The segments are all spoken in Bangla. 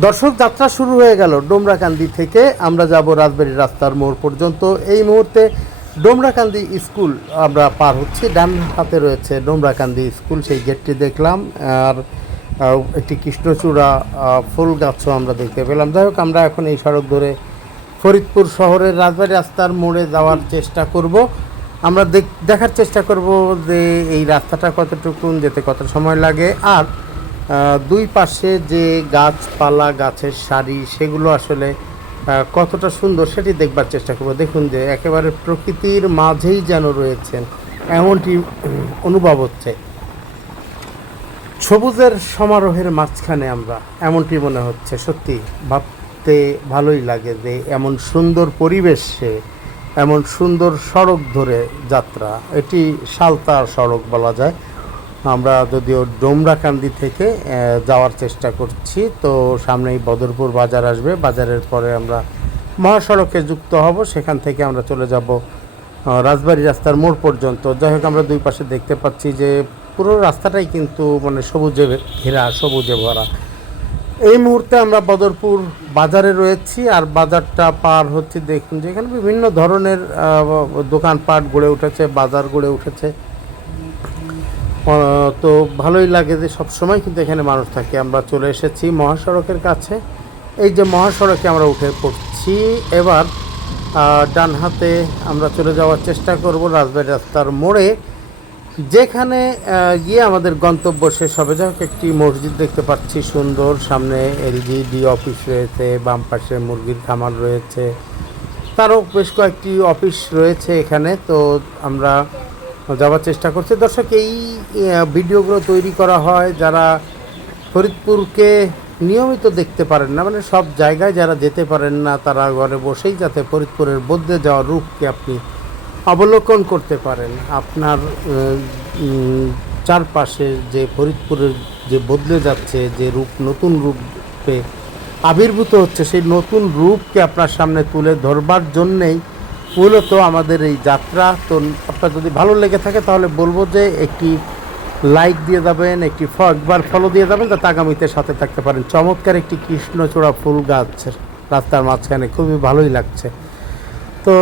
দর্শক, যাত্রা শুরু হয়ে গেল ডোমরাকান্দি থেকে। আমরা যাব রাজবাড়ী রাস্তার মোড় পর্যন্ত। এই মুহূর্তে ডোমরাকান্দি স্কুল আমরা পার হচ্ছি। ডান হাতে রয়েছে ডোমরাকান্দি স্কুল, সেই গেটটি দেখলাম। আর একটি কৃষ্ণচূড়া ফুল গাছও আমরা দেখতে পেলাম। যাই হোক, আমরা এখন এই সড়ক ধরে ফরিদপুর শহরের রাজবাড়ী রাস্তার মোড়ে যাওয়ার চেষ্টা করব। আমরা দেখার চেষ্টা করব যে এই রাস্তাটা কতটুকু যেতে কত সময় লাগে, আর দুই পাশে যে গাছপালা, গাছের সারি, সেগুলো আসলে কতটা সুন্দর সেটি দেখবার চেষ্টা করব। দেখুন যে একেবারে প্রকৃতির মাঝেই যেন রয়েছেন, এমনটি অনুভব হচ্ছে। সবুজের সমারোহের মাঝখানে আমরা, এমনটি মনে হচ্ছে। সত্যি ভাবতে ভালোই লাগে যে এমন সুন্দর পরিবেশে, এমন সুন্দর সড়ক ধরে যাত্রা। এটি সালতা সড়ক বলা যায়। আমরা যদিও ডোমরাকান্দি থেকে যাওয়ার চেষ্টা করছি, তো সামনেই বদরপুর বাজার আসবে। বাজারের পরে আমরা মহাসড়কে যুক্ত হব, সেখান থেকে আমরা চলে যাব রাজবাড়ী রাস্তার মোড় পর্যন্ত। যাই হোক, আমরা দুই পাশে দেখতে পাচ্ছি যে পুরো রাস্তাটাই কিন্তু মানে সবুজে ঘেরা, সবুজে ভরা। এই মুহূর্তে আমরা বদরপুর বাজারে রয়েছি, আর বাজারটা পার হচ্ছে। দেখুন যে এখানে বিভিন্ন ধরনের দোকানপাট গড়ে উঠেছে, বাজার গড়ে উঠেছে। তো ভালোই লাগে যে সবসময় কিন্তু এখানে মানুষ থাকে। আমরা চলে এসেছি মহাসড়কের কাছে। এই যে মহাসড়কে আমরা উঠে পড়ছি। এবার ডান হাতে আমরা চলে যাওয়ার চেষ্টা করব রাজবাড়ী রাস্তার মোড়ে, যেখানে গিয়ে আমাদের গন্তব্য শেষ হবে। যাই হোক, একটি মসজিদ দেখতে পাচ্ছি সুন্দর, সামনে এলজিডি অফিস রয়েছে, বাম পাশে মুরগির খামার রয়েছে, তারও বেশ কয়েকটি অফিস রয়েছে এখানে। তো আমরা যাওয়ার চেষ্টা করছি। দর্শক, এই ভিডিওগুলো তৈরি করা হয় যারা ফরিদপুরকে নিয়মিত দেখতে পারেন না, মানে সব জায়গায় যারা যেতে পারেন না, তারা ঘরে বসেই যাতে ফরিদপুরের বদলে যাওয়ার রূপকে আপনি অবলোকন করতে পারেন। আপনার চারপাশে যে ফরিদপুরের যে বদলে যাচ্ছে, যে রূপ নতুন রূপে আবির্ভূত হচ্ছে, সেই নতুন রূপকে আপনার সামনে তুলে ধরবার জন্যেই মূলত আমাদের এই যাত্রা। তো আপনার যদি ভালো লেগে থাকে তাহলে বলবো যে একটি লাইক দিয়ে যাবেন, একবার ফলো দিয়ে যাবেন, যাতে আগামীতে সাথে থাকতে পারেন। চমৎকার একটি কৃষ্ণচূড়া ফুল গাছ রাস্তার মাঝখানে, খুবই ভালোই লাগছে। তো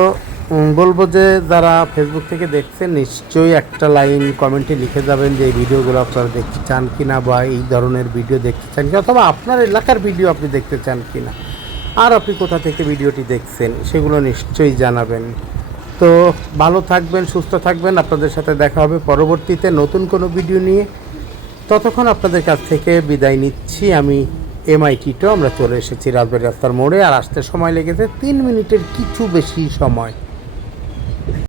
বলবো যে যারা ফেসবুক থেকে দেখছেন, নিশ্চয়ই একটা লাইন কমেন্টে লিখে যাবেন যে এই ভিডিওগুলো আপনারা দেখতে চান কিনা, বা এই ধরনের ভিডিও দেখতে চান কিনা, অথবা আপনার এলাকার ভিডিও আপনি দেখতে চান কিনা, আর আপনি কোথা থেকে ভিডিওটি দেখছেন সেগুলো নিশ্চয়ই জানাবেন। তো ভালো থাকবেন, সুস্থ থাকবেন। আপনাদের সাথে দেখা হবে পরবর্তীতে নতুন কোনো ভিডিও নিয়ে। ততক্ষণ আপনাদের কাছ থেকে বিদায় নিচ্ছি আমি, MIT2। আমরা চলে এসেছি রাজবাড়ী রাস্তার মোড়ে, আর আসতে সময় লেগেছে 3 মিনিটের কিছু বেশি সময়।